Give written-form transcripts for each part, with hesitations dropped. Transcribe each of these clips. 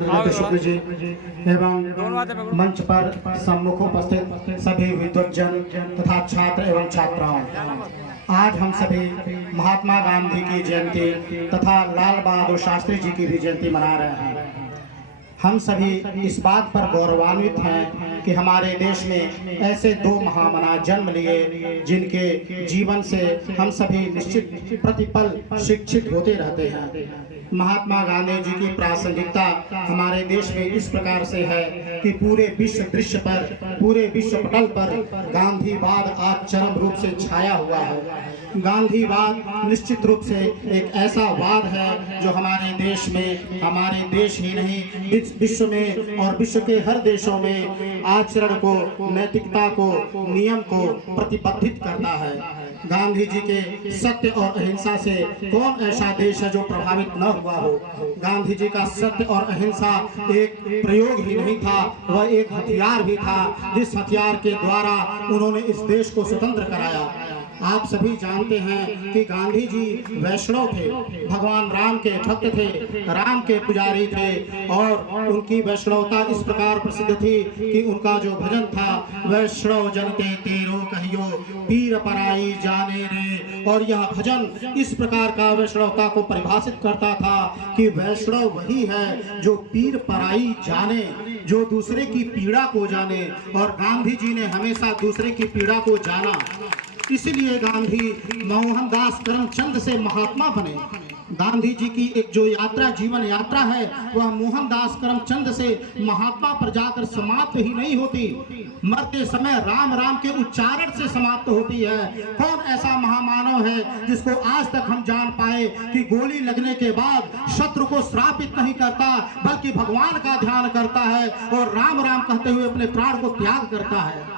शुक्र जी एवं मंच पर सम्मुख उपस्थित सभी विद्वज्जन तथा छात्र एवं छात्राओं, आज हम सभी महात्मा गांधी की जयंती तथा लाल बहादुर शास्त्री जी की भी जयंती मना रहे हैं। हम सभी इस बात पर गौरवान्वित हैं कि हमारे देश में ऐसे दो महामना जन्म लिए जिनके जीवन से हम सभी निश्चित प्रतिपल शिक्षित होते रहते हैं। महात्मा गांधी जी की प्रासंगिकता हमारे देश में इस प्रकार से है कि पूरे विश्व दृश्य पर, पूरे विश्व पटल पर गांधीवाद आज चरम रूप से छाया हुआ है। गांधीवाद निश्चित रूप से एक ऐसा वाद है जो हमारे देश में, हमारे देश ही नहीं विश्व में और विश्व के हर देशों में आचरण को, नैतिकता को, नियम को प्रतिबद्धित करता है। गांधी जी के सत्य और अहिंसा से कौन ऐसा देश है जो प्रभावित न हुआ हो। गांधी जी का सत्य और अहिंसा एक प्रयोग ही नहीं था, वह एक हथियार भी था जिस हथियार के द्वारा उन्होंने इस देश को स्वतंत्र कराया। आप सभी जानते हैं कि गांधी जी वैष्णव थे, भगवान राम के भक्त थे, राम के पुजारी थे और उनकी वैष्णवता इस प्रकार प्रसिद्ध थी कि उनका जो भजन था, वैष्णव जन के तेरो कहियो पीर पराई जाने रे, और यह भजन इस प्रकार का वैष्णवता को परिभाषित करता था कि वैष्णव वही है जो पीर पराई जाने, जो दूसरे की पीड़ा को जाने, और गांधी जी ने हमेशा दूसरे की पीड़ा को जाना। इसलिए गांधी मोहनदास करमचंद से महात्मा बने। गांधी जी की एक जो यात्रा, जीवन यात्रा है, वह मोहनदास करमचंद से महात्मा पर जाकर समाप्त ही नहीं होती, मरते समय राम राम के उच्चारण से समाप्त होती है। कौन ऐसा महामानव है जिसको आज तक हम जान पाए कि गोली लगने के बाद शत्रु को श्रापित नहीं करता बल्कि भगवान का ध्यान करता है और राम राम कहते हुए अपने प्राण को त्याग करता है।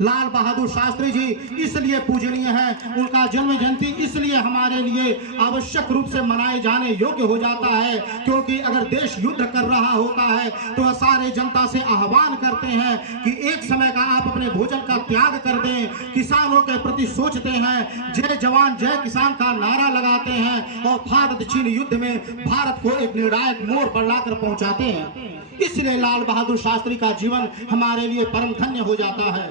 लाल बहादुर शास्त्री जी इसलिए पूजनीय है, उनका जन्म जयंती इसलिए हमारे लिए आवश्यक रूप से मनाए जाने योग्य हो जाता है क्योंकि अगर देश युद्ध कर रहा होता है तो वह सारे जनता से आह्वान करते हैं कि एक समय का आप अपने भोजन का त्याग कर दें, किसानों के प्रति सोचते हैं, जय जवान जय किसान का नारा लगाते हैं और भारत चीन युद्ध में भारत को एक निर्णायक मोड़ पर लाकर पहुंचाते हैं। इसलिए लाल बहादुर शास्त्री का जीवन हमारे लिए परम धन्य हो जाता है।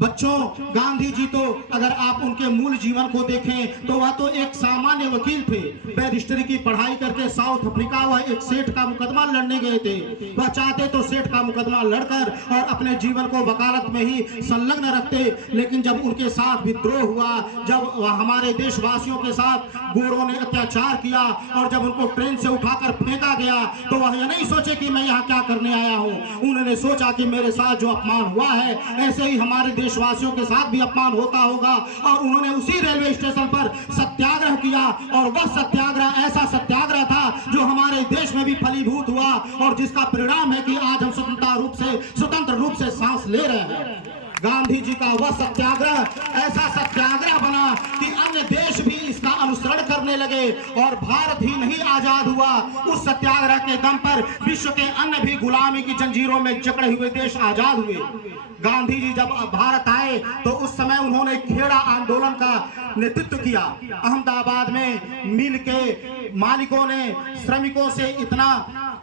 बच्चों, गांधी जी तो अगर आप उनके मूल जीवन को देखें तो वह तो एक सामान्य वकील थे। बैरिस्टरी की पढ़ाई करके साउथ अफ्रीका वह एक सेठ का मुकदमा लड़ने गए थे। वह चाहते तो सेठ का मुकदमा लड़कर और अपने जीवन को वकालत में ही संलग्न रखते, लेकिन जब उनके साथ विद्रोह हुआ, जब हमारे देशवासियों के साथ गोरों ने अत्याचार किया और जब उनको ट्रेन से उठाकर फेंका गया तो वह यह नहीं सोचे कि मैं यहाँ क्या करने आया हूँ। उन्होंने सोचा कि मेरे साथ जो अपमान हुआ है ऐसे ही हमारे देशवासियों के साथ भी अपमान होता होगा, और उन्होंने उसी रेलवे स्टेशन पर सत्याग्रह किया और वह सत्याग्रह ऐसा सत्याग्रह था जो हमारे देश में भी फलीभूत हुआ और जिसका परिणाम है कि आज हम स्वतंत्र रूप से सांस ले रहे हैं। गांधी जी का वह सत्याग्रह ऐसा सत्याग्रह बना कि अन्य देश भी इसका अनुसरण करने लगे और भारत ही नहीं आजाद हुआ, उस सत्याग्रह के दम पर विश्व के अन्य भी गुलामी की जंजीरों में जकड़े हुए देश आजाद हुए। गांधी जी जब भारत आए तो उस समय उन्होंने खेड़ा आंदोलन का नेतृत्व किया। अहमदाबाद में मिल के मालिकों ने श्रमिकों से इतना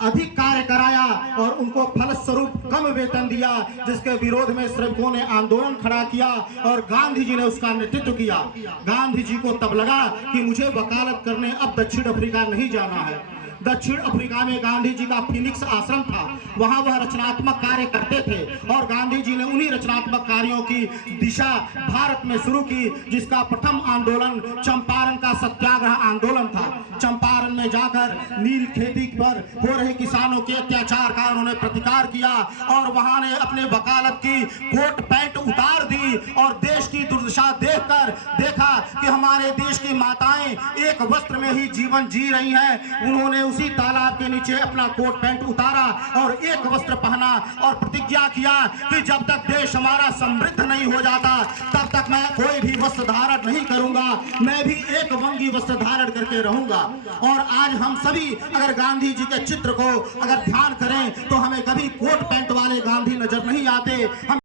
अधिक कार्य कराया और उनको फलस्वरूप कम वेतन दिया, जिसके विरोध में श्रमिकों ने आंदोलन खड़ा किया और गांधी जी ने उसका नेतृत्व किया। गांधी जी को तब लगा कि मुझे वकालत करने अब दक्षिण अफ्रीका नहीं जाना है। दक्षिण अफ्रीका में गांधी जी का फिनिक्स आश्रम था, वहां वह रचनात्मक कार्य करते थे और गांधी जी ने उन्हीं रचनात्मक कार्यों की दिशा भारत में शुरू की, जिसका प्रथम आंदोलन चंपारण का सत्याग्रह आंदोलन था। चंपारण में जाकर नील खेती पर हो रहे किसानों के अत्याचार का उन्होंने प्रतिकार किया और वहां ने अपने वकालत की कोट पैंट उतार दी और देश की दुर्दशा देखकर देखा कि हमारे देश की माताएं एक वस्त्र में ही जीवन जी रही हैं। उन्होंने उसी तालाब के नीचे अपना कोट पैंट उतारा और एक वस्त्र पहना और प्रतिज्ञा किया कि जब तक देश हमारा समृद्ध नहीं हो जाता तब तक मैं कोई भी वस्त्र धारण नहीं करूंगा, मैं भी एक वंगी वस्त्र धारण करके रहूंगा। और आज हम सभी अगर गांधी जी के चित्र को अगर ध्यान करें तो हमें कभी कोट पैंट वाले गांधी नजर नहीं आते। हम